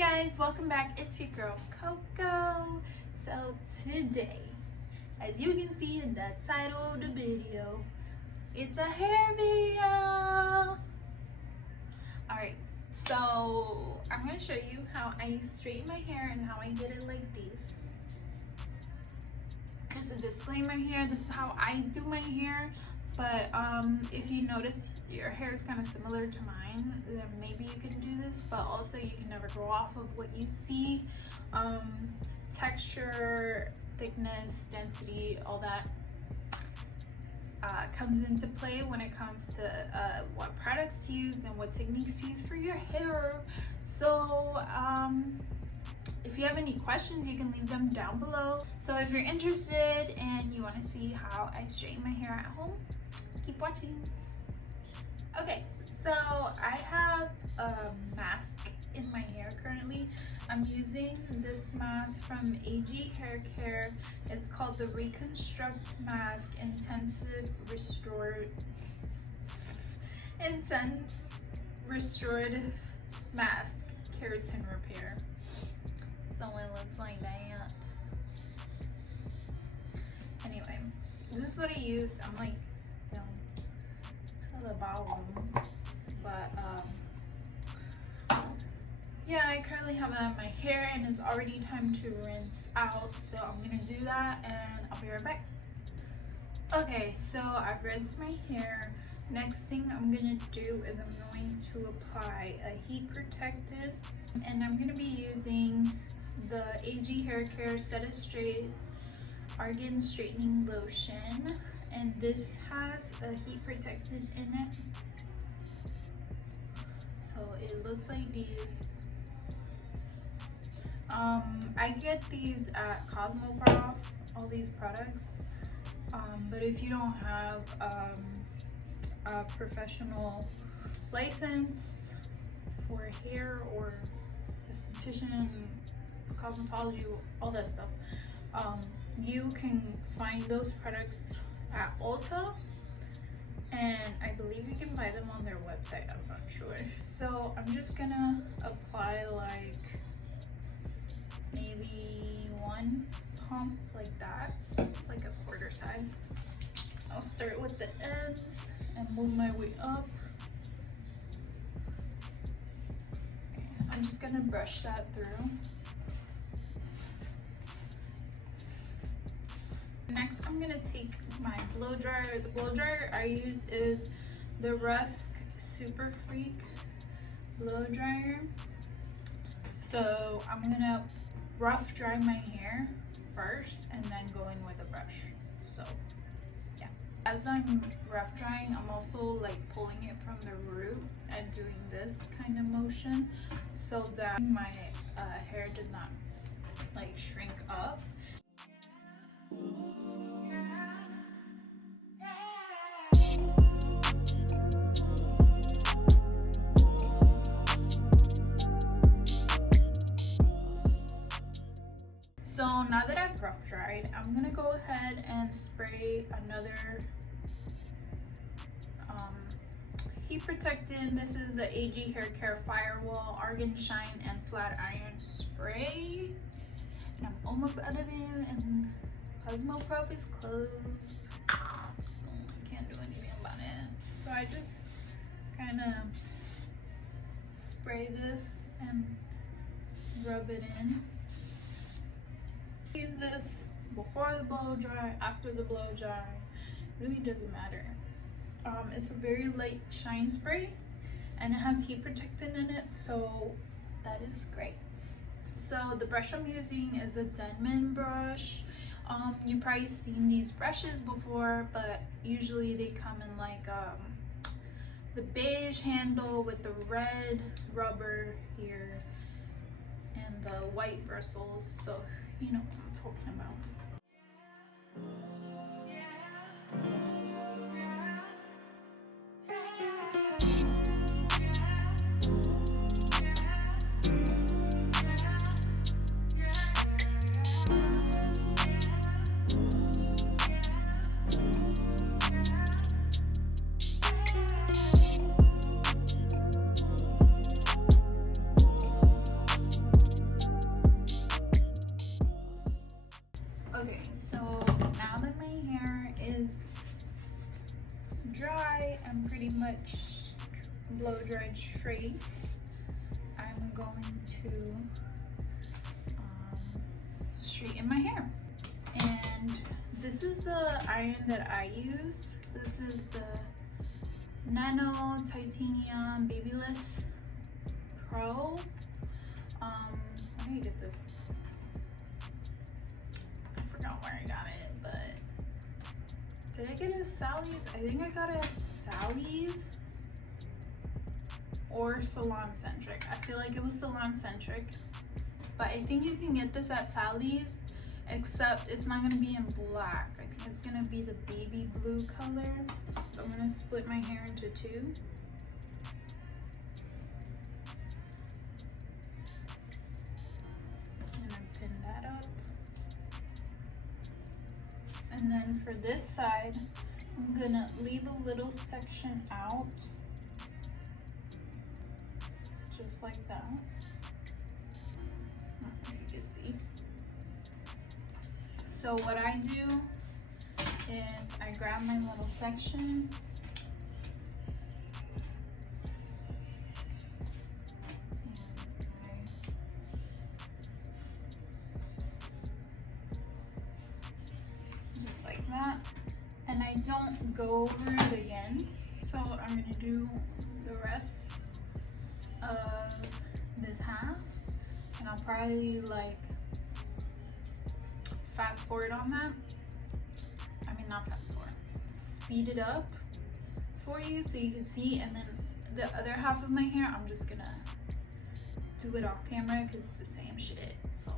Guys, welcome back. It's your girl Coco. So today, as you can see in the title of the video, it's a hair video. Alright, so I'm gonna show you how I straighten my hair and how I did it like this. Just a disclaimer here, this is how I do my hair. But if you notice your hair is kind of similar to mine, then maybe you can do this, but also you can never go off of what you see. Texture, thickness, density, all that comes into play when it comes to what products to use and what techniques to use for your hair. So if you have any questions, you can leave them down below. So if you're interested and you want to see how I straighten my hair at home, keep watching. Okay, so I have a mask in my hair currently. I'm using this mask from AG Hair Care. It's called the Reconstruct Mask Intense Restorative Mask Keratin Repair. So it looks like that. Anyway, this is what I use. I'm like, the bottom, but yeah, I currently have that in my hair and it's already time to rinse out, so I'm gonna do that and I'll be right back. Okay, so I've rinsed my hair. Next thing I'm gonna do is I'm going to apply a heat protectant, and I'm gonna be using the AG Hair Care Set It Straight Argan Straightening Lotion. And this has a heat protectant in it, so it looks like these. I get these at Cosmoprof, all these products, but if you don't have a professional license for hair or esthetician, cosmetology, all that stuff, you can find those products at Ulta, and I believe you can buy them on their website. I'm not sure. So I'm just gonna apply like maybe one pump like that. It's like a quarter size. I'll start with the ends and move my way up. Okay, I'm just gonna brush that through. Next, I'm gonna take my blow dryer. The blow dryer I use is the Rusk Super Freak blow dryer. So I'm gonna rough dry my hair first and then go in with a brush. So yeah, as I'm rough drying, I'm also like pulling it from the root and doing this kind of motion so that my hair does not like shrink up. So now that I've rough dried, I'm gonna go ahead and spray another heat protectant. This is the AG Hair Care Firewall Argan Shine and Flat Iron Spray. And I'm almost out of it, and Cosmoprof is closed, so I can't do anything about it. So I just kind of spray this and rub it in. Use this before the blow dry, after the blow dry, really doesn't matter. It's a very light shine spray and it has heat protectant in it, so that is great. So the brush I'm using is a Denman brush. You've probably seen these brushes before, but usually they come in like the beige handle with the red rubber here and the white bristles, so you know what I'm talking about. Okay, so now that my hair is dry and pretty much blow dried straight, I'm going to straighten my hair. And this is the iron that I use. This is the Nano Titanium Babyliss Pro. Where do you get this? I forgot where I got it, but did I get it at Sally's? I think I got it at Sally's or Salon Centric. I feel like it was Salon Centric, but I think you can get this at Sally's, except it's not gonna be in black. I think it's gonna be the baby blue color. So I'm gonna split my hair into two. And I pin that up. And then for this side, I'm gonna leave a little section out, just like that. You can see. So what I do is I grab my little section and just like that, and I don't go over it again. So I'm gonna do the rest of this half, and I'll probably like fast forward on that. I mean, not fast forward, speed it up for you so you can see. And then the other half of my hair, I'm just gonna do it off camera because it's the same shit. So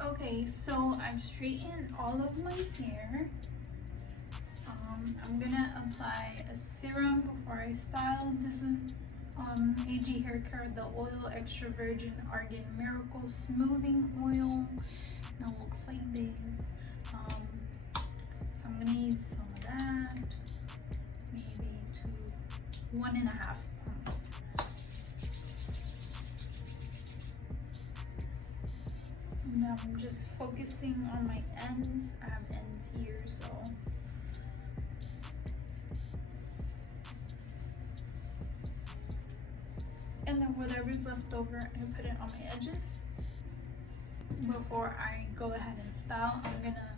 okay, so I've straightened all of my hair. I'm gonna apply a serum before I style. This is AG Hair Care, the Oil Extra Virgin Argan Miracle Smoothing Oil. And it looks like this. So I'm gonna use some of that, maybe 1.5 pumps. And I'm just focusing on my ends. I have ends here, so and then whatever's left over, I put it on my edges. Before I go ahead and style, I'm gonna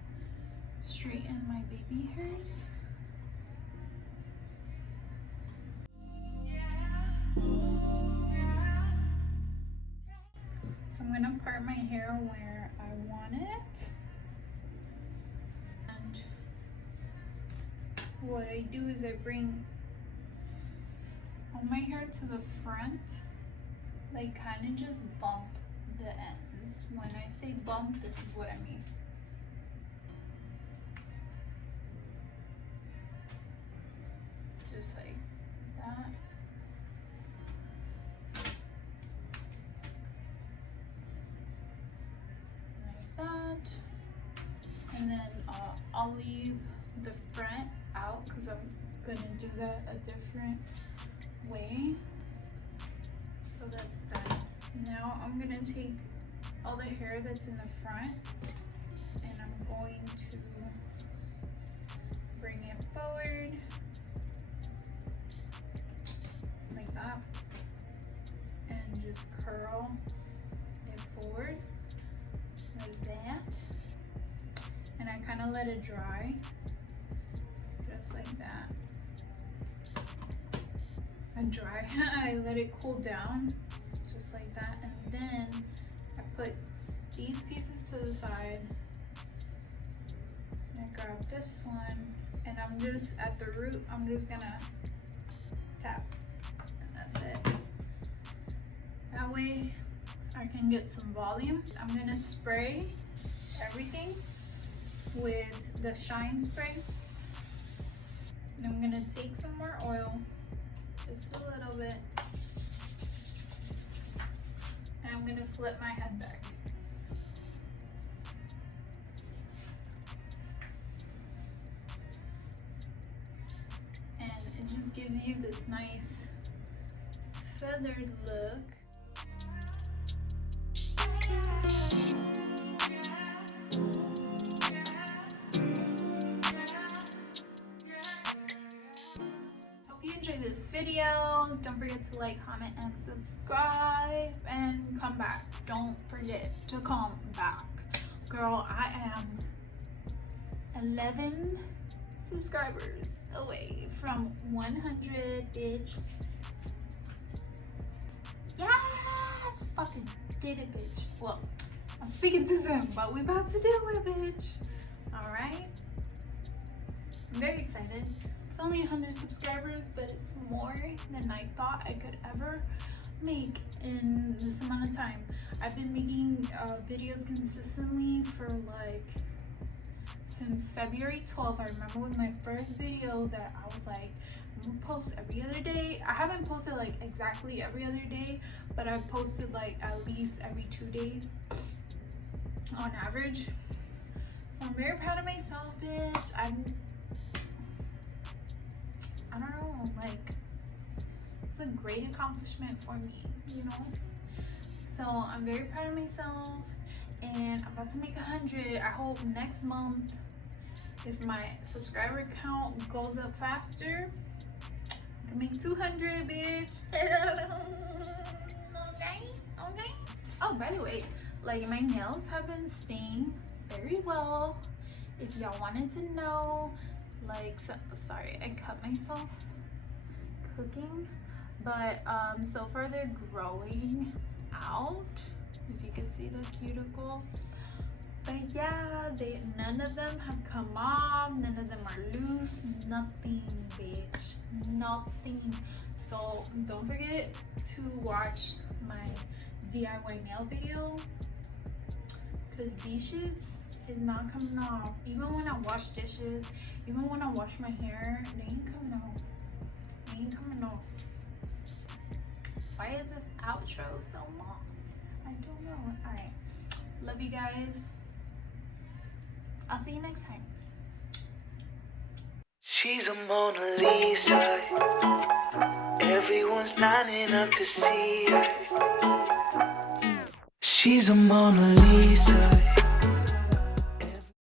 straighten my baby hairs. So I'm gonna part my hair where I want it. And what I do is I bring all my hair to the front, like kind of just bump the ends. When I say bump, this is what I mean. Just like that. Like that. And then I'll leave the front out because I'm gonna do that a different way. So that's done. Now I'm gonna take all the hair that's in the front and I'm going to bring it forward like that and just curl it forward like that, and I kind of let it dry just like that. I let it cool down just like that, and then I put these pieces to the side and I grab this one, and I'm just at the root, I'm just gonna tap, and that's it. That way I can get some volume. I'm gonna spray everything with the shine spray. And I'm gonna take some more oil, just a little bit. And I'm gonna flip my head back. And it just gives you this nice feathered look. Hope you enjoyed this video. Don't forget to like, comment, and subscribe, and come back. Don't forget to come back. Girl, I am 11 subscribers away from 100, bitch. Yes! Fucking did it, bitch. Well, I'm speaking too soon, but we about to do it, bitch. Alright? I'm very excited. It's only 100 subscribers, but it's more than I thought I could ever make in this amount of time. I've been making videos consistently for like since February 12th. I remember with my first video that I was like, I'm gonna post every other day. I haven't posted like exactly every other day, but I've posted like at least every 2 days on average. So I'm very proud of myself, bitch. I don't know, like, it's a great accomplishment for me, you know? So I'm very proud of myself, and I'm about to make 100. I hope next month, if my subscriber count goes up faster, I can make 200, bitch. Okay. Oh, by the way, like, my nails have been staying very well. If y'all wanted to know, like, sorry, I cut myself cooking, but so far they're growing out, if you can see the cuticle. But yeah, none of them have come off, none of them are loose, nothing, bitch, nothing. So don't forget to watch my DIY nail video, because these shits is not coming off. Even when I wash dishes, even when I wash my hair, they ain't coming off. They ain't coming off. Why is this outro so long? I don't know. Alright. Love you guys. I'll see you next time. She's a Mona Lisa. Everyone's lining up to see her. She's a Mona Lisa.